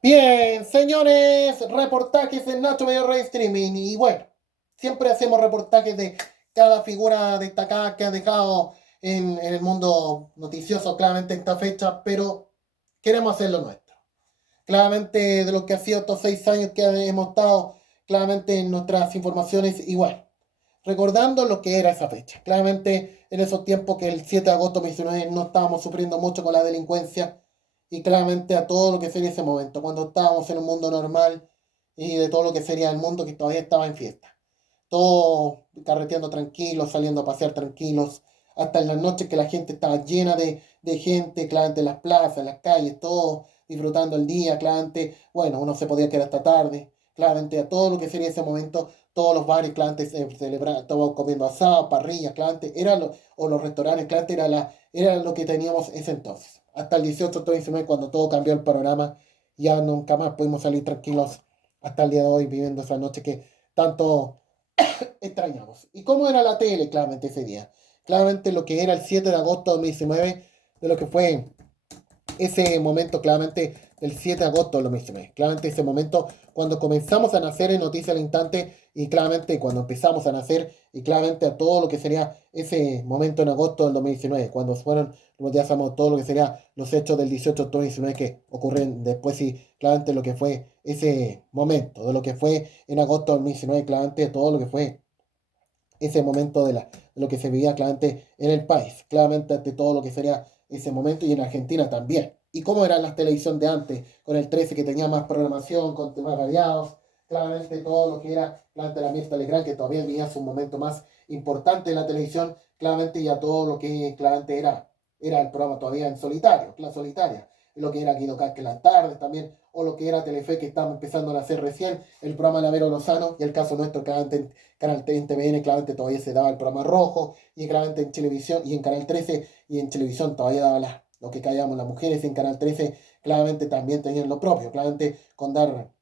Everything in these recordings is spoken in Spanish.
Bien, señores, reportajes en Nacho Medio Red Streaming. Y bueno, siempre hacemos reportajes de cada figura destacada que ha dejado en el mundo noticioso, claramente esta fecha, pero queremos hacer lo nuestro. Claramente de lo que ha sido estos 6 años que hemos estado, claramente en nuestras informaciones, igual. Recordando lo que era esa fecha. Claramente en esos tiempos que el 7 de agosto de 2019 no estábamos sufriendo mucho con la delincuencia y claramente a todo lo que sería ese momento, cuando estábamos en un mundo normal y de todo lo que sería el mundo que todavía estaba en fiesta. Todos carreteando tranquilos, saliendo a pasear tranquilos, hasta en las noches que la gente estaba llena de gente, claramente en las plazas, en las calles, todos disfrutando el día, claramente, bueno, uno se podía quedar hasta tarde, claramente a todo lo que sería ese momento, todos los bares, claramente celebraban, estaban comiendo asado, parrillas, claramente, o los restaurantes, claramente era lo que teníamos ese entonces. Hasta el 18 de diciembre, cuando todo cambió el panorama, ya nunca más pudimos salir tranquilos hasta el día de hoy, viviendo esa noche que tanto extrañamos. ¿Y cómo era la tele claramente ese día? Claramente lo que era el 7 de agosto de 2019, de lo que fue ese momento claramente el 7 de agosto lo mencioné. Claramente ese momento cuando comenzamos a nacer en Noticias al Instante y claramente cuando empezamos a nacer y claramente a todo lo que sería ese momento en agosto del 2019, cuando fueron, como ya sabemos, todo lo que sería los hechos del 18 de octubre del 2019 que ocurren después y claramente lo que fue ese momento, de lo que fue en agosto del 2019, claramente todo lo que fue ese momento de lo que se vivía claramente en el país, claramente ante todo lo que sería ese momento y en Argentina también. Y cómo era la televisión de antes, con el 13 que tenía más programación, con temas variados, claramente todo lo que era claramente la Mirta Legrand, que todavía vivía su momento más importante en la televisión, claramente ya todo lo que claramente era el programa todavía en solitario, la solitaria, lo que era Guido Casque en las tardes también, o lo que era Telefe que estamos empezando a hacer recién, el programa de Lavero Lozano, y el caso nuestro claramente Canal T en TVN, claramente todavía se daba el programa rojo, y claramente en televisión, y en Canal 13, y en televisión todavía daba lo que callamos las mujeres, y en Canal 13 claramente también tenían lo propio, claramente con dar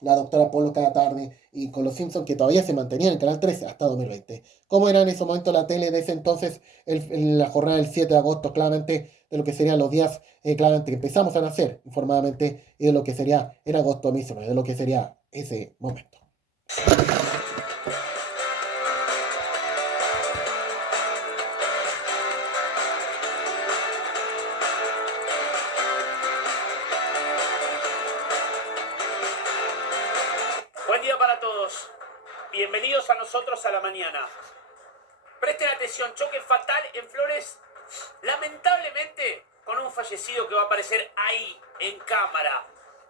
la doctora Polo cada tarde, y con los Simpsons que todavía se mantenían en Canal 13 hasta 2020. ¿Cómo era en ese momento la tele de ese entonces, en la jornada del 7 de agosto, claramente de lo que serían los días, claramente que empezamos a nacer informadamente, y de lo que sería en agosto mismo, de lo que sería ese momento? Buen día para todos. Bienvenidos a nosotros a la mañana. Presten atención, choque fatal en Flores, lamentablemente con un fallecido que va a aparecer ahí, en cámara.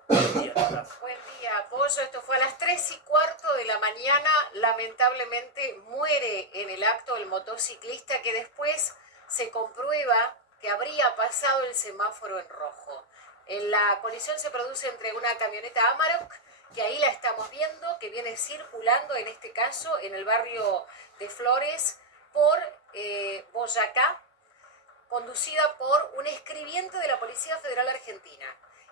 Buen día, Lola. Buen día, Pollo. Esto fue a las 3:15 de la mañana. Lamentablemente muere en el acto el motociclista que después se comprueba que habría pasado el semáforo en rojo. La colisión se produce entre una camioneta Amarok, que ahí la estamos viendo, que viene circulando en este caso en el barrio de Flores por Boyacá, conducida por un escribiente de la Policía Federal Argentina.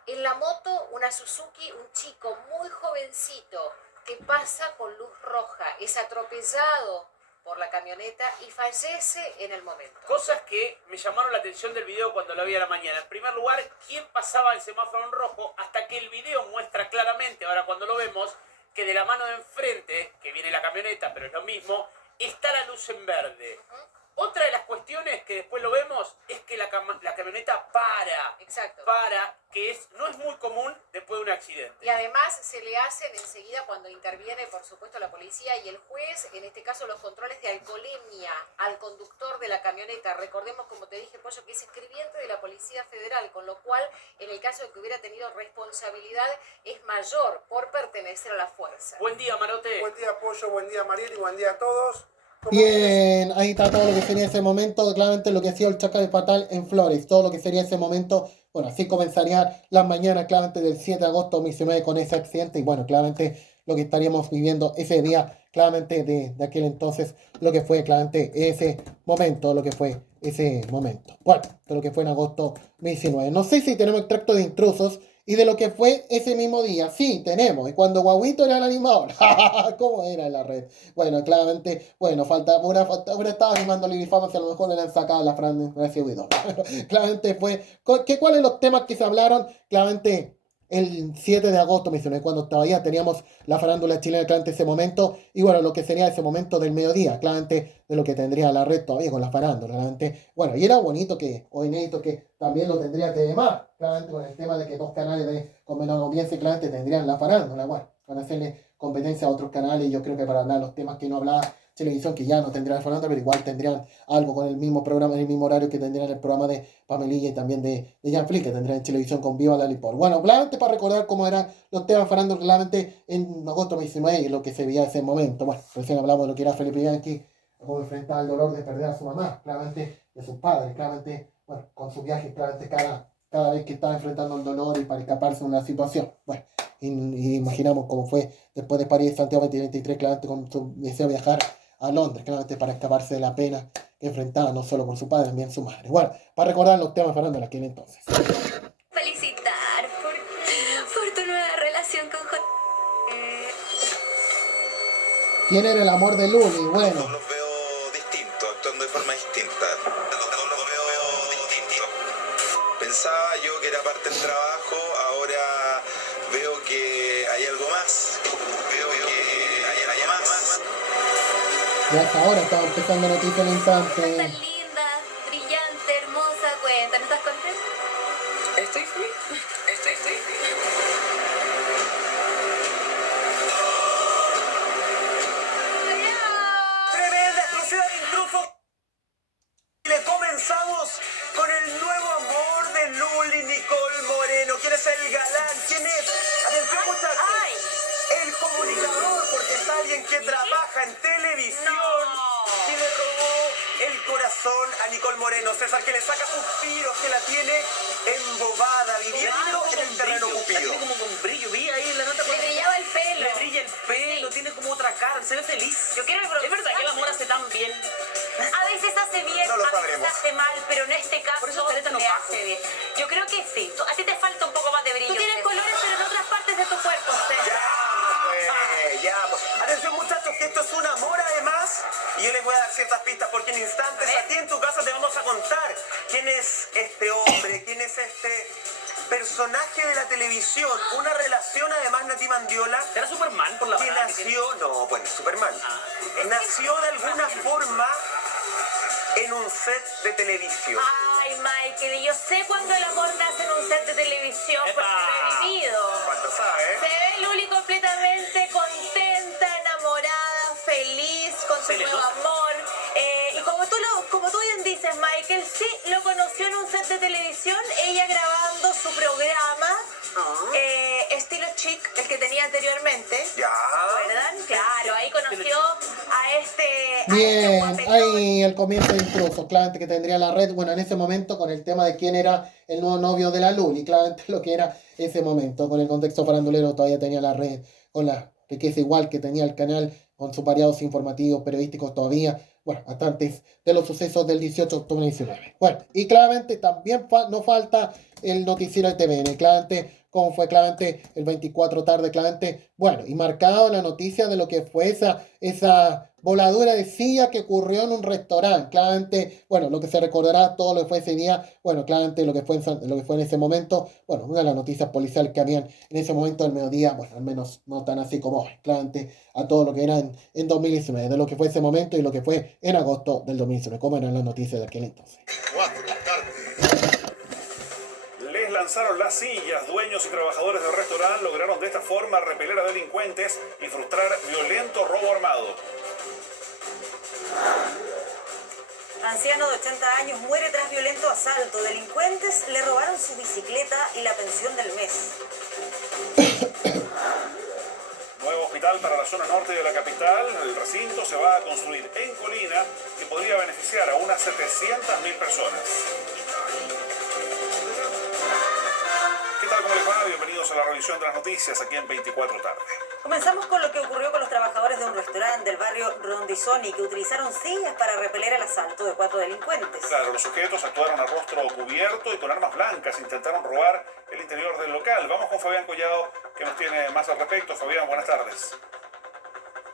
En la moto, una Suzuki, un chico muy jovencito que pasa con luz roja, es atropellado por la camioneta y fallece en el momento. Cosas que me llamaron la atención del video cuando lo vi a la mañana. En primer lugar, quién pasaba el semáforo en rojo, hasta que el video muestra claramente, ahora cuando lo vemos, que de la mano de enfrente, que viene la camioneta, pero es lo mismo, está la luz en verde. Otra de las cuestiones que después lo vemos es que la camioneta para. Exacto. Que no es muy común después de un accidente. Y además se le hacen enseguida cuando interviene, por supuesto, la policía y el juez, en este caso los controles de alcoholemia al conductor de la camioneta. Recordemos, como te dije, Pollo, que es escribiente de la Policía Federal, con lo cual, en el caso de que hubiera tenido responsabilidad, es mayor por pertenecer a la fuerza. Buen día, Marote. Buen día, Pollo, buen día, Mariel, y buen día a todos. Bien, ahí está todo lo que sería ese momento, claramente lo que hacía el choque fatal en Flores, todo lo que sería ese momento, bueno, así comenzaría las mañanas claramente del 7 de agosto de 2019 con ese accidente y bueno, claramente lo que estaríamos viviendo ese día, claramente de aquel entonces, lo que fue claramente ese momento, lo que fue ese momento. Bueno, de lo que fue en agosto 2019. No sé si tenemos extracto de intrusos y de lo que fue ese mismo día. Sí, tenemos. Y cuando Guaguito era el animador. ¿Cómo era la red? Bueno, claramente, bueno, falta estaba animando a Lili Fama si a lo mejor le han sacado la Fran recibido. Claramente fue. ¿Cuáles los temas que se hablaron? Claramente el 7 de agosto, mencioné, cuando todavía teníamos la farándula chilena claramente ese momento, y bueno, lo que sería ese momento del mediodía, claramente de lo que tendría la red todavía con la farándula, claramente. Bueno, y era bonito que, o inédito que también lo tendría TVMA, claramente con el tema de que dos canales con menor audiencia claramente tendrían la farándula, bueno, para hacerle competencia a otros canales, yo creo que para hablar los temas que no hablaba televisión, que ya no tendrían el farándula, pero igual tendrían algo con el mismo programa, en el mismo horario que tendrían el programa de Pamelilla y también de Jan Flick, que tendrían en televisión con Viva la Lipor. Bueno, claramente para recordar cómo eran los temas farándula, claramente en agosto 2019 y lo que se veía en ese momento. Bueno, recién hablamos de lo que era Felipe Bianchi, cómo enfrentaba el dolor de perder a su mamá, claramente de sus padres, claramente, bueno, con sus viajes, claramente cada vez que estaba enfrentando el dolor y para escaparse de una situación. Bueno, y imaginamos cómo fue después de París, Santiago 2023, claramente con su deseo de viajar a Londres, claramente para escaparse de la pena que enfrentaba no solo por su padre, también su madre. Bueno, para recordar los temas farándula aquel entonces. Felicitar por tu nueva relación con ¿Quién era el amor de Luli? Bueno. Los veo distintos, actuando de forma distinta. Los veo distintos. Pensaba yo que era parte del trabajo, ahora veo que hay algo más. Veo que hay algo más. Ya hasta ahora estaba empezando Noticias al Instante. Estás linda, brillante, hermosa, cuéntanos, ¿estás contenta? Estoy feliz. Tremenda exclusiva de Intrusos. Y le comenzamos con el nuevo amor de Luli Nicole Moreno. ¿Quién es el galán? ¿Quién es? Atención, muchachos. Ay. El comunicador, porque es alguien que trabaja en televisión. Que le robó el corazón a Nicole Moreno. César, que le saca suspiros, que la tiene embobada, viviendo en el terreno cupido. Tiene como con brillo, vi ahí en la nota. Le brillaba el pelo. Le brilla el pelo, Sí. tiene como otra cara, se ve feliz. Yo quiero ¿Es verdad que el amor hace tan bien? A veces hace bien, No lo a veces sabremos. hace mal, pero en este caso Por eso Caleta no le pasa. hace bien. Yo creo que sí. A ti te falta un poco más de brillo. Tú tienes César. colores, pero en otras partes de tu cuerpo, César. Pues. Atención, muchachos, que esto es un amor además. Y yo les voy a dar ciertas pistas porque en instantes A ver. aquí en tu casa te vamos a contar quién es este hombre, quién es este personaje de la televisión. Una relación además, Nati Mandiola, ¿Será Superman por la que verdad que tiene? nació, no, bueno, Superman, nació de alguna forma en un set de televisión. Ay, Michael, y yo sé cuando el amor nace en un set de televisión porque ¡Epa! lo he vivido. ¿Cuánto sabe? Se ve Luli completamente contenta, enamorada, feliz con su Se le nuevo nota. amor. Y como tú bien dices, Michael, sí, lo conoció en un set de televisión, ella grabando su programa, estilo chic, el que tenía anteriormente. Ya. ¿Verdad? Claro, ahí conoció a este Bien, guapetón. ahí el comienzo de Intrusos, claramente que tendría la red, bueno, en ese momento con el tema de quién era el nuevo novio de la Luli, claramente lo que era ese momento, con el contexto farandulero todavía tenía la red, con la riqueza igual que tenía el canal, con sus variados informativos, periodísticos todavía, bueno, hasta antes de los sucesos del 18 de octubre de 19. Bueno, y claramente también no falta el noticiero de TVN, claramente como fue claramente el 24 tarde, claramente, bueno, y marcado la noticia de lo que fue esa voladura de silla que ocurrió en un restaurante, claramente, bueno, lo que se recordará todo lo que fue ese día, bueno, claramente lo que fue en ese momento, bueno, una de las noticias policiales que habían en ese momento del mediodía, bueno, al menos no tan así como hoy, claramente a todo lo que era en 2019, de lo que fue ese momento y lo que fue en agosto del 2019, como eran las noticias de aquel entonces. Les lanzaron las sillas, dueños y trabajadores del restaurante lograron de esta forma repeler a delincuentes y frustrar violento robo armado. Anciano de 80 años muere tras violento asalto. Delincuentes le robaron su bicicleta y la pensión del mes. Nuevo hospital para la zona norte de la capital. El recinto se va a construir en Colina y podría beneficiar a unas 700.000 personas. ¿Qué tal? ¿Cómo les va? Bienvenidos a la revisión de las noticias aquí en 24 tarde. Comenzamos con lo que ocurrió con los trabajadores de un restaurante del barrio Rondizoni que utilizaron sillas para repeler el asalto de 4 delincuentes. Claro, los sujetos actuaron a rostro cubierto y con armas blancas intentaron robar el interior del local. Vamos con Fabián Collado, que nos tiene más al respecto. Fabián, buenas tardes.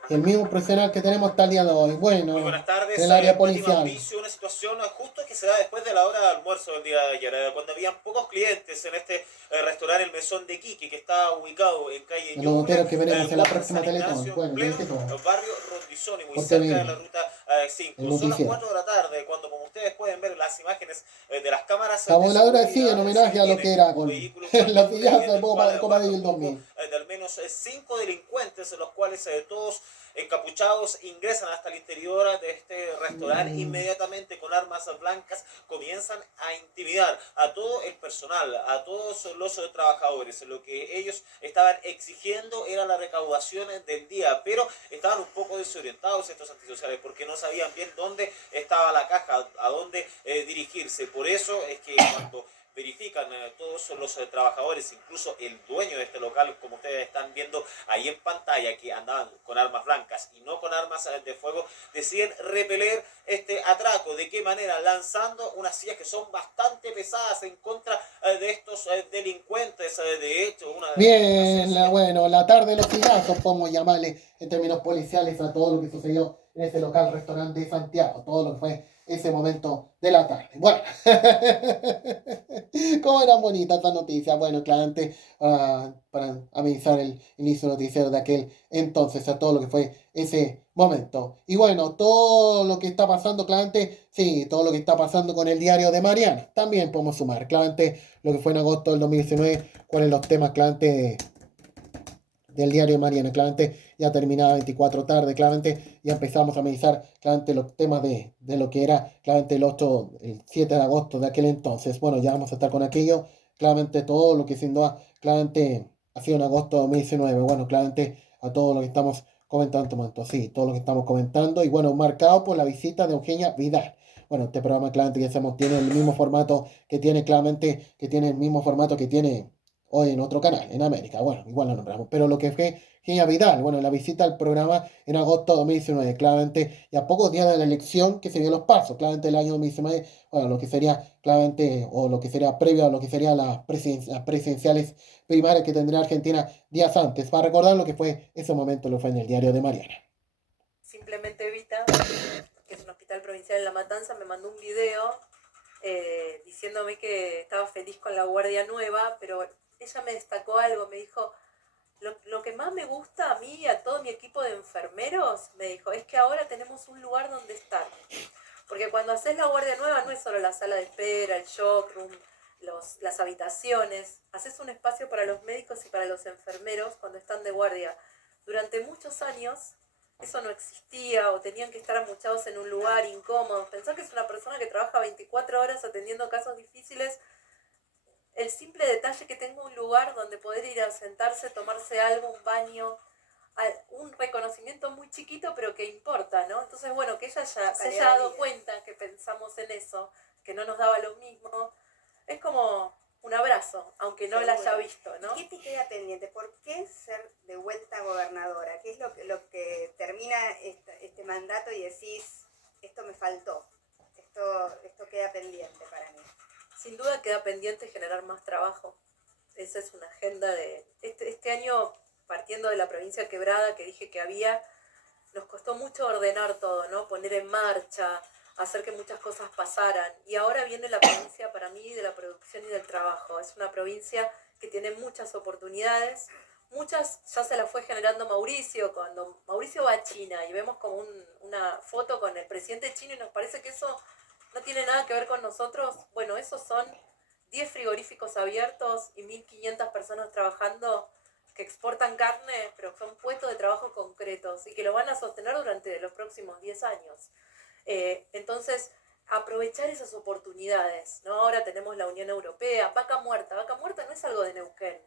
Y el mismo profesional que tenemos está el día de hoy, bueno, Muy buenas tardes. en el área Pati policial. Mauricio, una situación justo que se da después de la hora de almuerzo del día de ayer, cuando habían pocos clientes en este restaurante El Mesón de Quique, que está ubicado en calle Los noteros que veremos en la Puerto próxima San Teletón. Ignacio, Bueno, pleno ya dije todo. barrio Rondizoni, muy Porque cerca de miren, la ruta 5. el Son las noticiero. 4 de la tarde, cuando, como ustedes pueden ver las imágenes de las cámaras La de voladora seguridad, sí, en homenaje a lo que era con los sillazos de Copa Davis del 2000. de al menos 5 delincuentes, los cuales todos encapuchados ingresan hasta el interior de este restaurante. Inmediatamente con armas blancas comienzan a intimidar a todo el personal, a todos los trabajadores. Lo que ellos estaban exigiendo era la recaudación del día, pero estaban un poco desorientados estos antisociales porque no sabían bien dónde estaba la caja, a dónde dirigirse. Por eso es que cuando verifican todos los trabajadores, incluso el dueño de este local, como ustedes están viendo ahí en pantalla, que andaban con armas blancas y no con armas de fuego, deciden repeler este atraco. ¿De qué manera? Lanzando unas sillas que son bastante pesadas en contra de estos delincuentes. De hecho, Bien, bueno, la tarde de los sillazos, podemos llamarle en términos policiales a todo lo que sucedió en ese local restaurante de Santiago, todo lo que fue ese momento de la tarde. Bueno, cómo eran bonitas estas noticias. Bueno, claramente para amenizar el inicio noticiero de aquel entonces, a todo lo que fue ese momento. Y bueno, todo lo que está pasando, claramente, sí, todo lo que está pasando con el diario de Mariana, también podemos sumar, claramente, lo que fue en agosto del 2019, cuáles los temas, claramente, del diario de Mariana. Claramente ya terminaba 24 tarde, claramente ya empezamos a analizar claramente los temas de lo que era claramente el 7 de agosto de aquel entonces. Bueno, ya vamos a estar con aquello, claramente todo lo que sin duda claramente ha sido en agosto de 2019. Bueno, claramente a todo lo que estamos comentando, sí, todo lo que estamos comentando, y bueno, marcado por la visita de Eugenia Vidal. Bueno, este programa claramente que hacemos tiene el mismo formato que tiene, claramente, que tiene el mismo formato que tiene hoy en otro canal, en América. Bueno, igual lo nombramos. Pero lo que fue Eugenia Vidal, bueno, la visita al programa en agosto de 2019, claramente, y a pocos días de la elección que se dio los pasos, claramente el año 2019, bueno, lo que sería claramente, o lo que sería previo a lo que serían las presidenciales primarias que tendrá Argentina días antes, para recordar lo que fue ese momento, lo fue en el diario de Mariana. Simplemente Evita, que es un hospital provincial en La Matanza, me mandó un video diciéndome que estaba feliz con la guardia nueva, pero ella me destacó algo, me dijo, lo que más me gusta a mí y a todo mi equipo de enfermeros, me dijo, es que ahora tenemos un lugar donde estar. Porque cuando haces la guardia nueva no es solo la sala de espera, el shock room, las habitaciones, haces un espacio para los médicos y para los enfermeros cuando están de guardia. Durante muchos años eso no existía o tenían que estar amuchados en un lugar incómodo. Pensá que es una persona que trabaja 24 horas atendiendo casos difíciles. El simple detalle que tenga un lugar donde poder ir a sentarse, tomarse algo, un baño, un reconocimiento muy chiquito pero que importa, ¿no? Entonces, bueno, que ella ya se haya dado cuenta que pensamos en eso, que no nos daba lo mismo, es como un abrazo, aunque no la haya visto, ¿no? ¿Qué te queda pendiente? ¿Por qué ser de vuelta gobernadora? ¿Qué es lo que termina este mandato y decís, esto me faltó, esto queda pendiente para mí? Sin duda queda pendiente generar más trabajo. Esa es una agenda de... Este año, partiendo de la provincia quebrada que dije que había, nos costó mucho ordenar todo, ¿no? Poner en marcha, hacer que muchas cosas pasaran. Y ahora viene la provincia para mí de la producción y del trabajo. Es una provincia que tiene muchas oportunidades. Muchas ya se las fue generando Mauricio. Cuando Mauricio va a China y vemos como una foto con el presidente chino y nos parece que eso no tiene nada que ver con nosotros. Bueno, esos son 10 frigoríficos abiertos y 1.500 personas trabajando que exportan carne, pero son puestos de trabajo concretos y que lo van a sostener durante los próximos 10 años. Entonces, aprovechar esas oportunidades, ¿no? Ahora tenemos la Unión Europea, Vaca Muerta no es algo de Neuquén.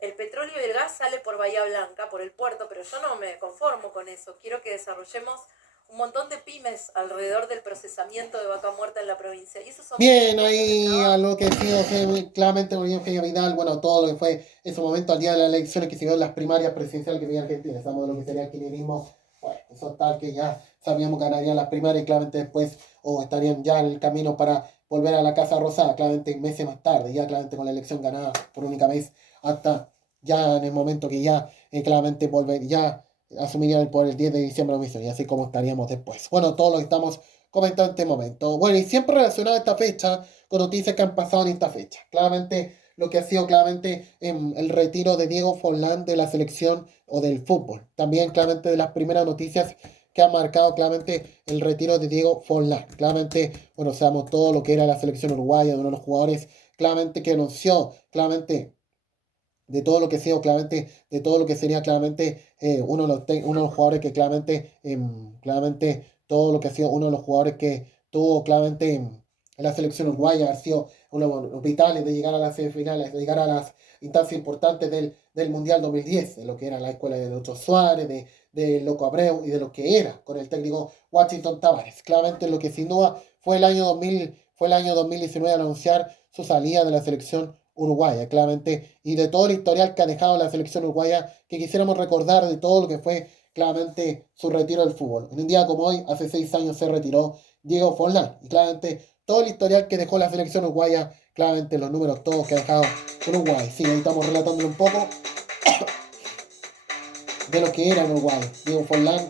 El petróleo y el gas sale por Bahía Blanca, por el puerto, pero yo no me conformo con eso. Quiero que desarrollemos un montón de pymes alrededor del procesamiento de vaca muerta en la provincia. Y eso son bien, ahí a lo que sí, claramente Eugenia Vidal, bueno, todo lo que fue ese momento al día de las elecciones que se dio en las primarias presidenciales que había Argentina, estamos de lo que sería el kirchnerismo, bueno, eso tal que ya sabíamos que ganarían las primarias y claramente después, o estarían ya en el camino para volver a la Casa Rosada, claramente meses más tarde, ya claramente con la elección ganada por única vez, hasta ya en el momento que ya claramente volver, ya asumirían por el 10 de diciembre mismo, y así como estaríamos después. Bueno, todo lo que estamos comentado en este momento. Bueno, y siempre relacionado a esta fecha con noticias que han pasado en esta fecha. Claramente lo que ha sido claramente el retiro de Diego Forlán de la selección o del fútbol. También claramente de las primeras noticias que han marcado claramente el retiro de Diego Forlán. Claramente, bueno, sabemos todo lo que era la selección uruguaya, de uno de los jugadores claramente que anunció, claramente de todo lo que sea, claramente, de todo lo que sería claramente uno de los jugadores que claramente, claramente todo lo que ha sido uno de los jugadores que tuvo claramente en la selección uruguaya, ha sido uno de los vitales de llegar a las semifinales, de llegar a las instancias importantes del Mundial 2010, de lo que era la escuela de Lucho Suárez, de Loco Abreu y de lo que era con el técnico Washington Tavares. Claramente lo que sin duda fue el año 2019 al anunciar su salida de la selección uruguaya, claramente, y de todo el historial que ha dejado la selección uruguaya, que quisiéramos recordar de todo lo que fue claramente su retiro del fútbol. En un día como hoy, hace 6 años se retiró Diego Forlán, y claramente todo el historial que dejó la selección uruguaya, claramente los números todos que ha dejado Uruguay. Sí, ahí estamos relatándole un poco de lo que era en Uruguay. Diego Forlán,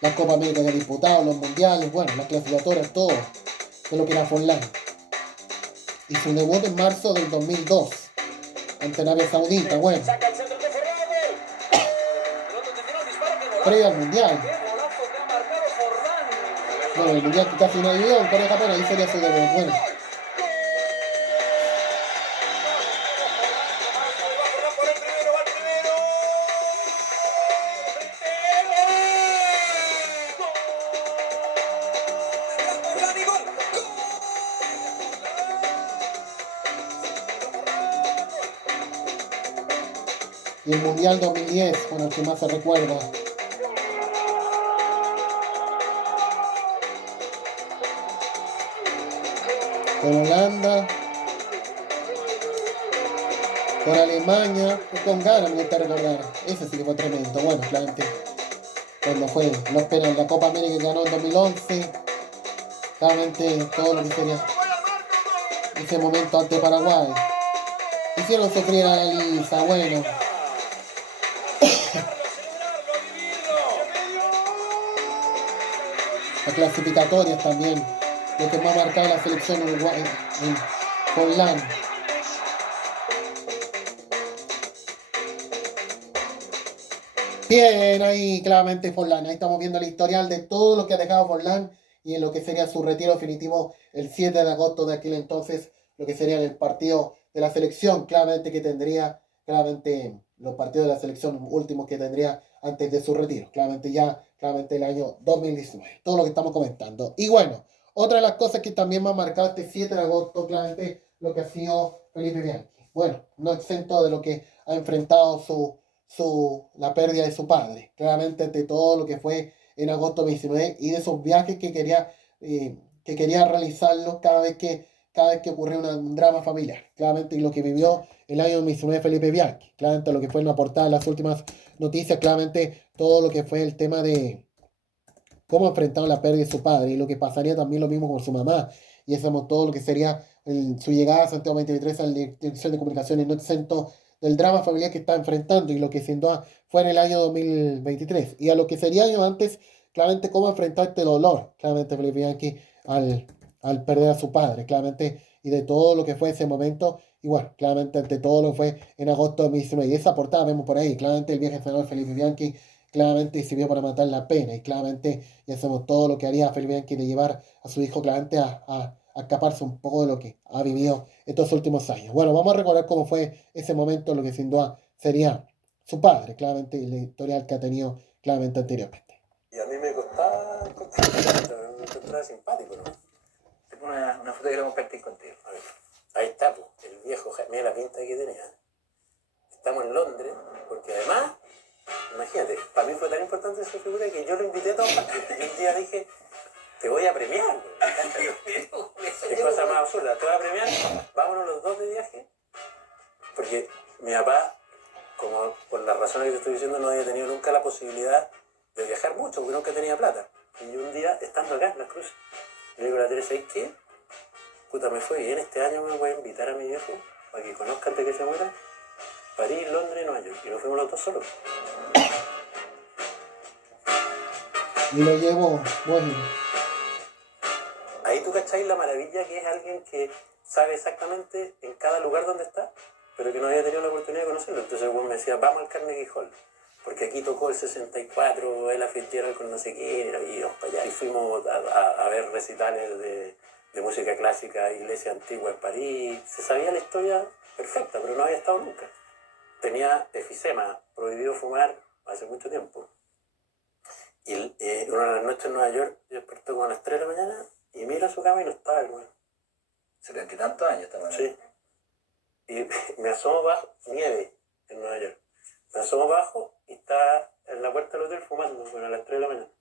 la Copa América que ha disputado, los mundiales, bueno, las clasificatorias, todo de lo que era Forlán. Y su debut en marzo del 2002 ante Arabia Saudita, bueno. Previo al mundial. Bueno, el mundial que casi no vivió, en Corea Japón, ahí sería su debut, bueno. Y el Mundial 2010, bueno, el que más se recuerda. Con Holanda, con Alemania, con Ghana, me gusta recordar. Ese sí que fue tremendo. Bueno, claramente, cuando fue los penales, la Copa América que ganó en 2011, claramente todo lo que sería ese momento ante Paraguay. Hicieron sufrir a la Lisa, bueno. Las clasificatorias también, lo que más ha marcado la selección uruguaya en Forlán. Bien, ahí claramente Forlán, ahí estamos viendo el historial de todo lo que ha dejado Forlán y en lo que sería su retiro definitivo el 7 de agosto de aquel entonces, lo que sería el partido de la selección, claramente que tendría, claramente los partidos de la selección últimos que tendría antes de su retiro, claramente el año 2019, todo lo que estamos comentando. Y bueno, otra de las cosas que también me ha marcado este 7 de agosto, claramente lo que ha sido Felipe Bianchi. Bueno, no exento de lo que ha enfrentado la pérdida de su padre, claramente ante todo lo que fue en agosto 2019 y de esos viajes que quería realizarlos cada vez que ocurrió un drama familiar, claramente y lo que vivió el año 2019 Felipe Bianchi, claramente lo que fue en la portada de las últimas noticias, claramente todo lo que fue el tema de cómo enfrentaba la pérdida de su padre y lo que pasaría también lo mismo con su mamá, y hacemos todo lo que sería su llegada a Santiago 2023 a la Dirección de Comunicaciones, no exento del drama familiar que está enfrentando y lo que sin duda fue en el año 2023 y a lo que sería años antes, claramente cómo enfrentar este dolor, claramente Felipe Bianchi al perder a su padre, claramente, y de todo lo que fue ese momento, y bueno, claramente ante todo lo que fue en agosto de 2019, y esa portada vemos por ahí, claramente el viaje de senador Felipe Bianchi, claramente sirvió para matar la pena, y claramente, y hacemos todo lo que haría Felipe Bianchi de llevar a su hijo, claramente, a escaparse un poco de lo que ha vivido estos últimos años. Bueno, vamos a recordar cómo fue ese momento, lo que sin duda sería su padre, claramente, y la historial que ha tenido, claramente, anteriormente. Y a mí me costaba encontrar simpático, ¿no? Tengo una foto que quiero compartir contigo. A ver, ahí está, pues, el viejo, mira la pinta que tenía. Estamos en Londres, porque además, imagínate, para mí fue tan importante esa figura que yo lo invité a todos los partidos. Y un día dije, te voy a premiar, qué cosa más absurda, te voy a premiar, vámonos los dos de viaje. Porque mi papá, como por las razones que te estoy diciendo, no había tenido nunca la posibilidad de viajar mucho, porque nunca tenía plata. Y un día, estando acá en Las Cruces, le digo a la Teresa, ¿sabes qué? Puta, me fue bien, este año me voy a invitar a mi viejo para que conozca antes que se muera París, Londres y Nueva York. Y nos fuimos los dos solos. Y lo llevo, bueno, ahí tú cacháis la maravilla que es alguien que sabe exactamente en cada lugar donde está, pero que no había tenido la oportunidad de conocerlo. Entonces el weón me decía, vamos al Carnegie Hall, porque aquí tocó el 64, Ella Fitzgerald con no sé quién, y íbamos para allá. Y fuimos a ver recitales de música clásica, iglesia antigua en París. Se sabía la historia perfecta, pero no había estado nunca. Tenía efisema, prohibido fumar hace mucho tiempo. Y una de las noches en Nueva York, yo desperté como a las 3 de la mañana y miro a su cama y no estaba el weón. 70 y tantos años esta mañana. Sí. Y me asomo bajo, nieve en Nueva York. Me asomo bajo y está en la puerta del hotel fumando, bueno, a las 3 de la mañana.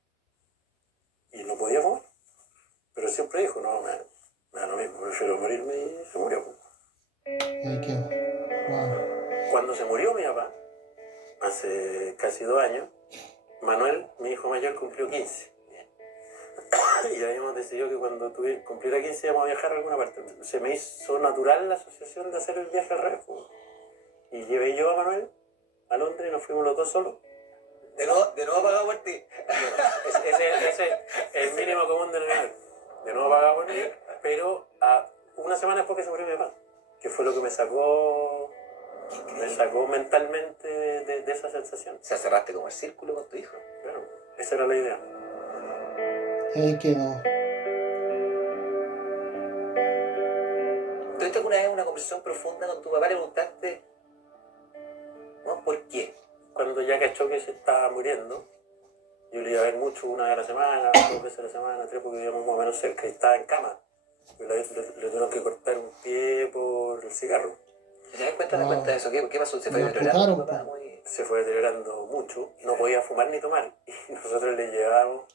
Y no podía fumar. Pero siempre dijo, no, me da lo mismo, prefiero morirme, y se murió. Wow. Cuando se murió mi papá, hace casi 2 años, Manuel, mi hijo mayor, cumplió 15. Y habíamos decidido que cuando cumpliera 15 íbamos a viajar a alguna parte. Se me hizo natural la asociación de hacer el viaje al revés. Y llevé yo a Manuel a Londres y nos fuimos los dos solos. ¿De nuevo pagado por ti? Ese es el mínimo común denominador. De nuevo pagado por mí, pero una semana después que se murió mi papá, que fue lo que me sacó mentalmente de esa sensación. O sea, cerraste como el círculo con tu hijo. Claro, esa era la idea. Ahí quedó. ¿Tuviste alguna vez una conversación profunda con tu papá? Le preguntaste, ¿no? ¿Por qué? Cuando ya cachó que se estaba muriendo, yo le iba a ver mucho, 1 vez a la semana, 2 veces a la semana, 3, porque vivíamos más o menos cerca y estaba en cama. Le tuvieron que cortar un pie por el cigarro. ¿Te das cuenta de eso? ¿Qué pasó? ¿Se fue deteriorando tu papá? Se fue deteriorando mucho, no podía fumar ni tomar, y nosotros le llevábamos.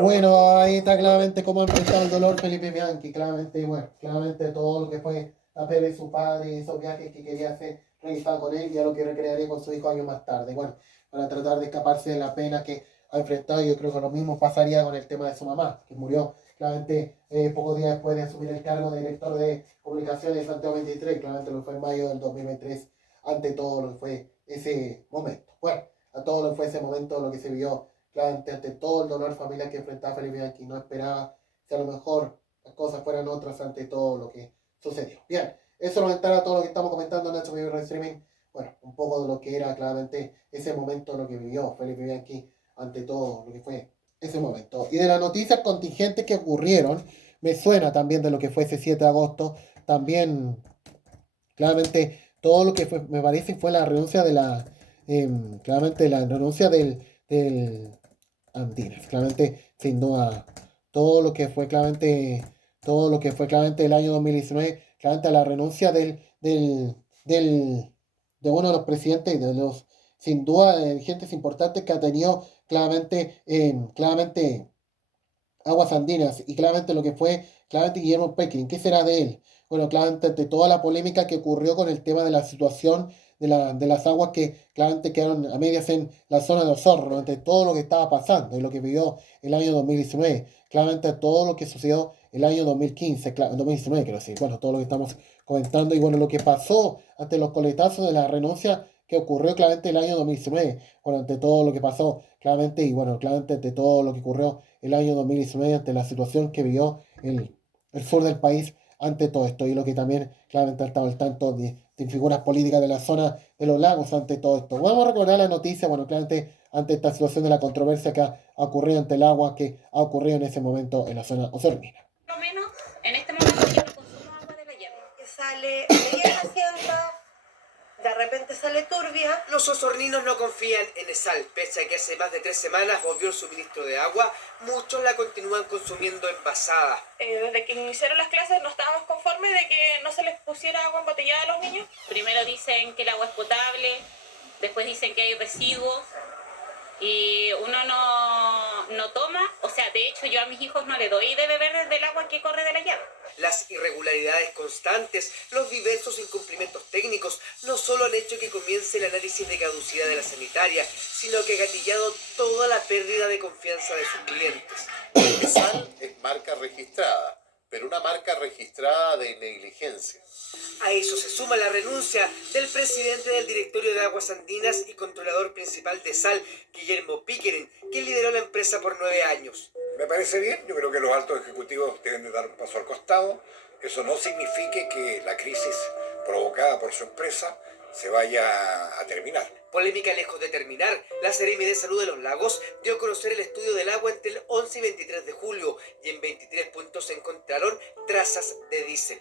Bueno, ahí está claramente cómo ha enfrentado el dolor Felipe Bianchi, claramente todo lo que fue la pérdida de su padre y esos viajes que quería hacer, realizar con él, ya lo que recrearía con su hijo años más tarde, bueno, para tratar de escaparse de la pena que ha enfrentado. Yo creo que lo mismo pasaría con el tema de su mamá, que murió claramente pocos días después de asumir el cargo de director de comunicaciones de Santiago 23, claramente lo fue en mayo del 2023, ante todo lo que fue ese momento. Bueno, a todo lo que fue ese momento, lo que se vio claramente ante todo el dolor familiar que enfrentaba Felipe Bianchi, no esperaba que a lo mejor las cosas fueran otras ante todo lo que sucedió. Bien, eso nos entra a todo lo que estamos comentando en Nacho Video Streaming. Bueno, un poco de lo que era claramente ese momento, lo que vivió Felipe Bianchi ante todo lo que fue ese momento. Y de las noticias contingentes que ocurrieron, me suena también de lo que fue ese 7 de agosto, también claramente todo lo que fue, me parece, fue la renuncia de claramente la renuncia del Andinas, claramente, sin duda, todo lo que fue claramente el año 2019, claramente la renuncia de uno de los presidentes y de los, sin duda, dirigentes importantes que ha tenido claramente Aguas Andinas, y claramente lo que fue claramente Guillermo Peckin. ¿Qué será de él? Bueno, claramente ante toda la polémica que ocurrió con el tema de la situación de las aguas que claramente quedaron a medias en la zona de Osorno, ante todo lo que estaba pasando y lo que vivió el año 2019, claramente todo lo que sucedió el año 2015, 2019 quiero decir, bueno, todo lo que estamos comentando, y bueno, lo que pasó ante los coletazos de la renuncia que ocurrió claramente el año 2019, bueno, ante todo lo que pasó claramente, y bueno, claramente ante todo lo que ocurrió el año 2019, ante la situación que vivió el sur del país ante todo esto, y lo que también claramente ha estado al tanto de figuras políticas de la zona de los lagos ante todo esto. Vamos a recordar la noticia, bueno, claramente ante esta situación de la controversia que ha ocurrido ante el agua, que ha ocurrido en ese momento en la zona osornina. Por lo menos en este momento yo no consumo agua de la llave. Que sale bien hacienda, de repente sale turbia. Los osorninos no confían en ESAL, pese a que hace más de 3 semanas volvió el suministro de agua, muchos la continúan consumiendo envasada. Desde que iniciaron las clases no estábamos conformes de que no se les pusiera agua embotellada a los niños. Primero dicen que el agua es potable, después dicen que hay residuos y uno no toma. O sea, de hecho yo a mis hijos no les doy de beber del agua que corre de la llave. Las irregularidades constantes, los diversos incumplimientos técnicos, no solo han hecho que comience el análisis de caducidad de la sanitaria, sino que ha gatillado toda la pérdida de confianza de sus clientes. ESAL es marca registrada, pero una marca registrada de negligencia. A eso se suma la renuncia del presidente del directorio de Aguas Andinas y controlador principal de Sal, Guillermo Pickering, quien lideró la empresa por 9 años. Me parece bien, yo creo que los altos ejecutivos deben de dar un paso al costado. Eso no signifique que la crisis provocada por su empresa se vaya a terminar. Polémica lejos de terminar, la Seremi de Salud de Los Lagos dio a conocer el estudio del agua entre el 11 y 23 de julio y en 23 puntos se encontraron trazas de diésel.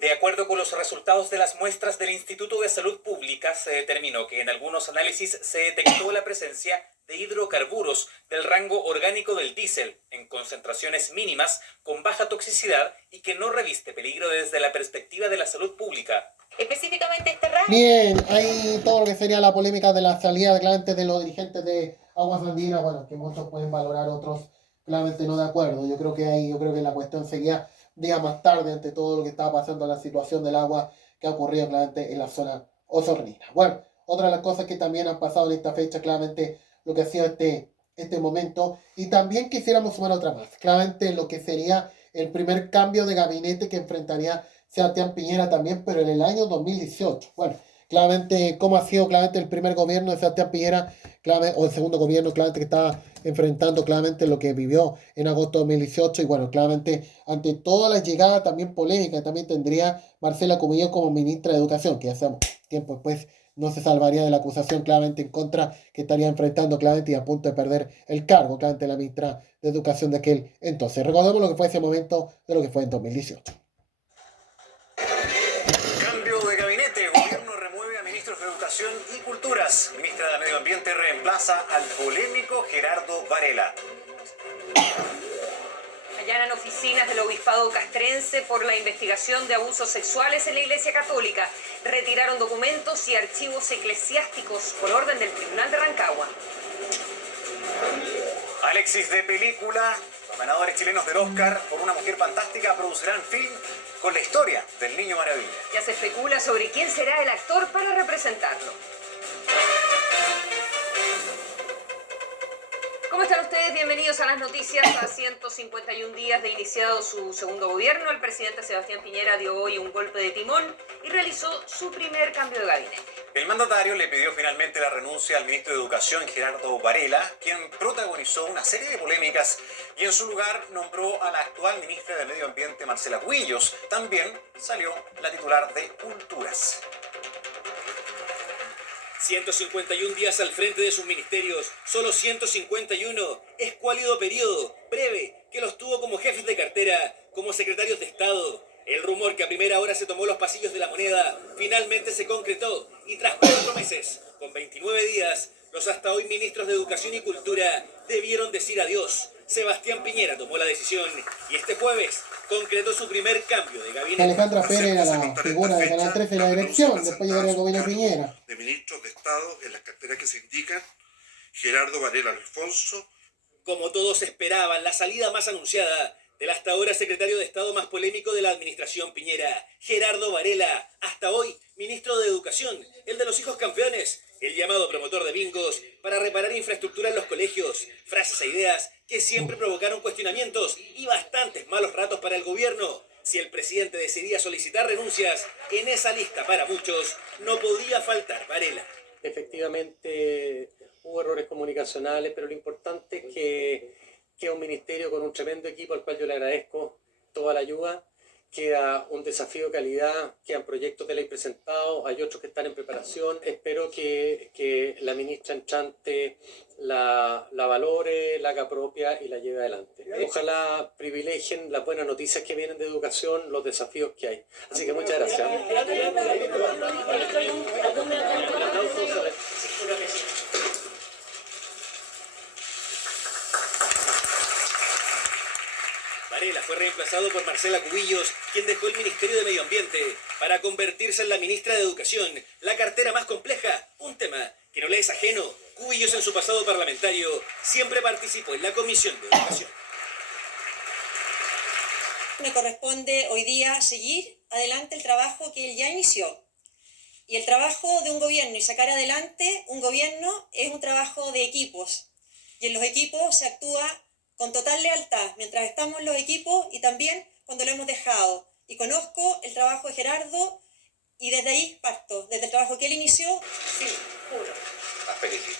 De acuerdo con los resultados de las muestras del Instituto de Salud Pública, se determinó que en algunos análisis se detectó la presencia de hidrocarburos del rango orgánico del diésel en concentraciones mínimas con baja toxicidad y que no reviste peligro desde la perspectiva de la salud pública. Específicamente este rango. Bien, hay todo lo que sería la polémica de la salida claramente de los dirigentes de Aguas Andinas, bueno, que muchos pueden valorar, otros claramente no de acuerdo. Yo creo que la cuestión seguía días más tarde ante todo lo que estaba pasando en la situación del agua que ha ocurrido claramente en la zona osornina. Bueno, otra de las cosas que también han pasado en esta fecha, claramente lo que ha sido este momento, y también quisiéramos sumar otra más, claramente lo que sería el primer cambio de gabinete que enfrentaría Sebastián Piñera también, pero en el año 2018. Bueno, claramente cómo ha sido claramente el primer gobierno de Sebastián Piñera, o el segundo gobierno claramente que estaba enfrentando claramente lo que vivió en agosto de 2018, y bueno, claramente ante toda la llegada también polémica, también tendría Marcela Cubillos como ministra de Educación, que hace tiempo después no se salvaría de la acusación claramente en contra que estaría enfrentando claramente y a punto de perder el cargo claramente la ministra de Educación de aquel entonces. Recordemos lo que fue ese momento de lo que fue en 2018. Cambio de gabinete. El gobierno remueve a ministros de Educación y Culturas. Ministra de Medio Ambiente reemplaza al polémico Gerardo Varela. Allanan oficinas del obispado castrense por la investigación de abusos sexuales en la Iglesia Católica. Retiraron documentos y archivos eclesiásticos por orden del Tribunal de Rancagua. Alexis de película. Los ganadores chilenos del Oscar por Una Mujer Fantástica producirán film con la historia del Niño Maravilla. Ya se especula sobre quién será el actor para representarlo. ¿Cómo están ustedes? Bienvenidos a las noticias. A 151 días de iniciado su segundo gobierno, el presidente Sebastián Piñera dio hoy un golpe de timón y realizó su primer cambio de gabinete. El mandatario le pidió finalmente la renuncia al ministro de Educación, Gerardo Varela, quien protagonizó una serie de polémicas, y en su lugar nombró a la actual ministra de Medio Ambiente, Marcela Cubillos. También salió la titular de Culturas. 151 días al frente de sus ministerios, solo 151, escuálido periodo, breve, que los tuvo como jefes de cartera, como secretarios de Estado. El rumor que a primera hora se tomó los pasillos de la Moneda finalmente se concretó y tras 4 meses, con 29 días, los hasta hoy ministros de Educación y Cultura debieron decir adiós. Sebastián Piñera tomó la decisión y este jueves concretó su primer cambio de gabinete. Alejandra Pérez era la figura de Canal 13 de la dirección, después llegaría el gobierno de Piñera. De ministros de Estado en las carteras que se indican, Gerardo Varela Alfonso. Como todos esperaban, la salida más anunciada del hasta ahora secretario de Estado más polémico de la administración Piñera, Gerardo Varela, hasta hoy ministro de Educación, el de los hijos campeones, el llamado promotor de bingos para reparar infraestructura en los colegios, frases e ideas que siempre provocaron cuestionamientos y bastantes malos ratos para el gobierno. Si el presidente decidía solicitar renuncias, en esa lista para muchos no podía faltar Varela. Efectivamente hubo errores comunicacionales, pero lo importante es que queda un ministerio con un tremendo equipo al cual yo le agradezco toda la ayuda. Queda un desafío de calidad, quedan proyectos de ley presentados, hay otros que están en preparación. Espero que la ministra entrante la valore, la haga propia y la lleve adelante. Ojalá privilegien las buenas noticias que vienen de educación, los desafíos que hay. Así que muchas gracias. Varela fue reemplazado por Marcela Cubillos, quien dejó el Ministerio de Medio Ambiente para convertirse en la ministra de Educación, la cartera más compleja, un tema que no le es ajeno. Cubillos en su pasado parlamentario siempre participó en la Comisión de Educación. Me corresponde hoy día seguir adelante el trabajo que él ya inició. Y el trabajo de un gobierno y sacar adelante un gobierno es un trabajo de equipos. Y en los equipos se actúa con total lealtad, mientras estamos los equipos y también cuando lo hemos dejado. Y conozco el trabajo de Gerardo y desde ahí parto, desde el trabajo que él inició, sí, juro. La felicito.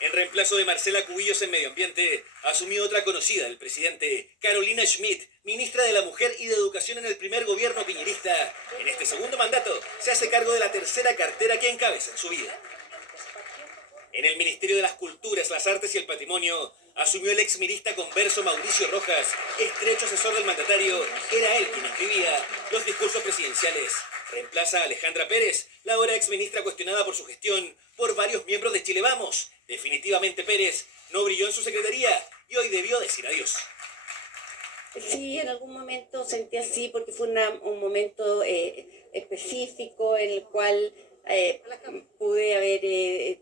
En reemplazo de Marcela Cubillos en Medio Ambiente, asumió otra conocida del presidente, Carolina Schmidt, ministra de la Mujer y de Educación en el primer gobierno piñerista. En este segundo mandato, se hace cargo de la tercera cartera que encabeza en su vida. En el Ministerio de las Culturas, las Artes y el Patrimonio, asumió el exministra converso Mauricio Rojas, estrecho asesor del mandatario. Era él quien escribía los discursos presidenciales. Reemplaza a Alejandra Pérez, la ahora exministra cuestionada por su gestión por varios miembros de Chile Vamos. Definitivamente Pérez no brilló en su secretaría y hoy debió decir adiós. Sí, en algún momento sentí así porque fue un momento específico en el cual pude haber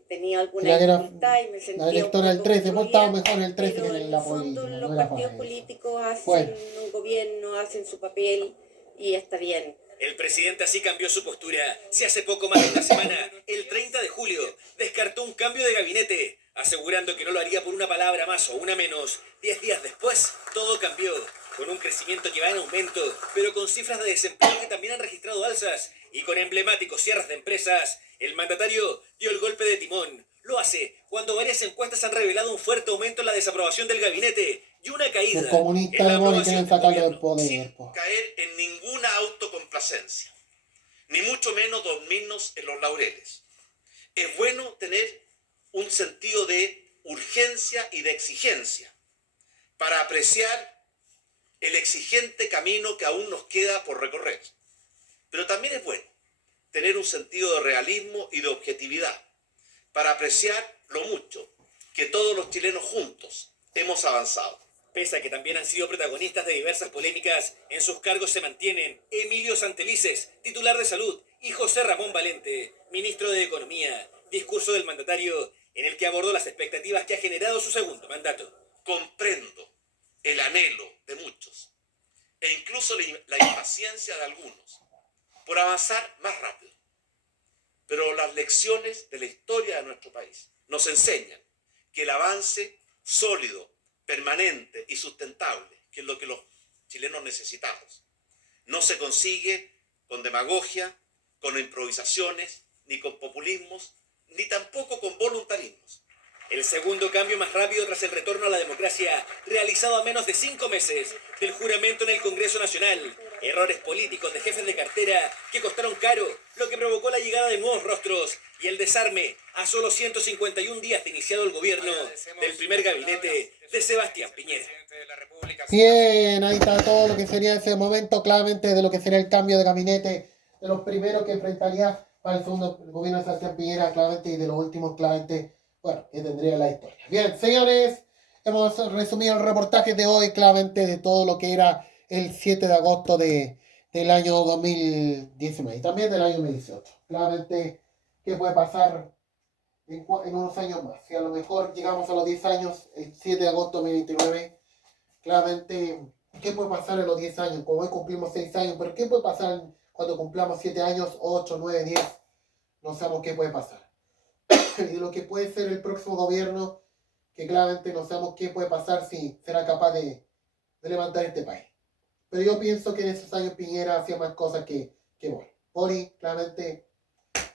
tenido alguna dificultad y me sentía la directora del 13, pues estaba mejor en el 13 que en la política. Los no partidos políticos hacen un gobierno, hacen su papel y está bien. El presidente así cambió su postura. Si hace poco más de una semana, el 30 de julio, descartó un cambio de gabinete, asegurando que no lo haría por una palabra más o una menos. 10 días después, todo cambió, con un crecimiento que va en aumento, pero con cifras de desempleo que también han registrado alzas, y con emblemáticos cierres de empresas. El mandatario dio el golpe de timón. Lo hace cuando varias encuestas han revelado un fuerte aumento en la desaprobación del gabinete y una caída los comunistas en la de Boric aprobación quieren sacarlo del poder. Caer en ninguna autocomplacencia, ni mucho menos dormirnos en los laureles. Es bueno tener un sentido de urgencia y de exigencia para apreciar el exigente camino que aún nos queda por recorrer. Pero también es bueno tener un sentido de realismo y de objetividad para apreciar lo mucho que todos los chilenos juntos hemos avanzado. Pese a que también han sido protagonistas de diversas polémicas, en sus cargos se mantienen Emilio Santelices, titular de Salud, y José Ramón Valente, ministro de Economía. Discurso del mandatario en el que abordó las expectativas que ha generado su segundo mandato. Comprendo el anhelo de muchos e incluso la impaciencia de algunos por avanzar más rápido. Pero las lecciones de la historia de nuestro país nos enseñan que el avance sólido, permanente y sustentable, que es lo que los chilenos necesitamos, no se consigue con demagogia, con improvisaciones, ni con populismos, ni tampoco con voluntarismos. El segundo cambio más rápido tras el retorno a la democracia, realizado a menos de 5 meses del juramento en el Congreso Nacional. Errores políticos de jefes de cartera que costaron caro, lo que provocó la llegada de nuevos rostros y el desarme a solo 151 días de iniciado el gobierno del primer gabinete de Sebastián Piñera. Bien, ahí está todo lo que sería ese momento, claramente de lo que sería el cambio de gabinete, de los primeros que enfrentaría para el segundo gobierno de Sebastián Piñera, claramente, y de los últimos, claramente, bueno, que tendría la historia. Bien, señores, hemos resumido el reportaje de hoy, claramente, de todo lo que era el 7 de agosto del año 2019 y también del año 2018. Claramente, ¿qué puede pasar en unos años más? Si a lo mejor llegamos a los 10 años, el 7 de agosto de 2029, claramente, ¿qué puede pasar en los 10 años? Como hoy cumplimos 6 años, pero ¿qué puede pasar cuando cumplamos 7 años, 8, 9, 10? No sabemos qué puede pasar. Y de lo que puede ser el próximo gobierno, que claramente no sabemos qué puede pasar si será capaz de levantar este país. Pero yo pienso que en esos años Piñera hacía más cosas que Boric claramente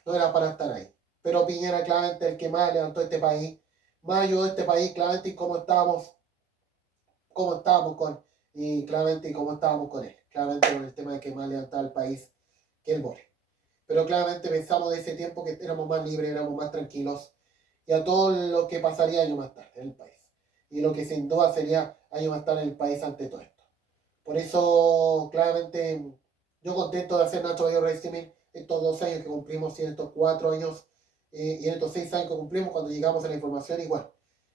no era para estar ahí. Pero Piñera claramente el que más levantó este país, más ayudó a este país claramente y cómo estábamos con él. Claramente con el tema de que más levantaba el país que el Boric. Pero claramente pensamos de ese tiempo que éramos más libres, éramos más tranquilos y a todo lo que pasaría años más tarde en el país. Y lo que sin duda sería años más tarde en el país ante todo esto. Por eso, claramente, yo contento de hacer Nacho Bello Racing estos 2 años que cumplimos y en estos 4 años y en estos 6 años que cumplimos cuando llegamos a la información. Y bueno,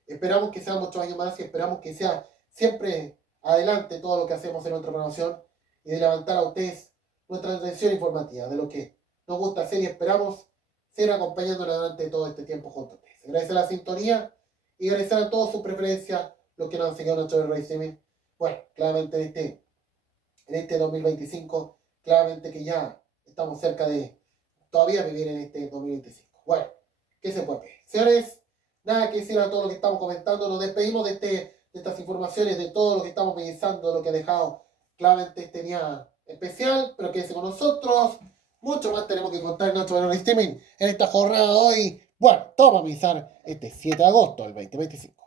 esperamos que sean muchos años más y esperamos que sea siempre adelante todo lo que hacemos en nuestra programación y de levantar a ustedes nuestra atención informativa de lo que nos gusta hacer y esperamos ser acompañándoles durante todo este tiempo junto a ustedes. Agradecer la sintonía y agradecer a todos sus preferencias, los que nos han seguido en Nacho Bello Racing. Bueno, claramente en este 2025, claramente que ya estamos cerca de todavía vivir en este 2025. Bueno, ¿qué se puede pedir? Señores, nada que decir a todo lo que estamos comentando. Nos despedimos de este estas informaciones, de todo lo que estamos pensando, lo que ha dejado claramente este día especial. Pero quédense con nosotros. Mucho más tenemos que contar en Nacho Verón Streaming en esta jornada de hoy. Bueno, todo para pensar este 7 de agosto del 2025.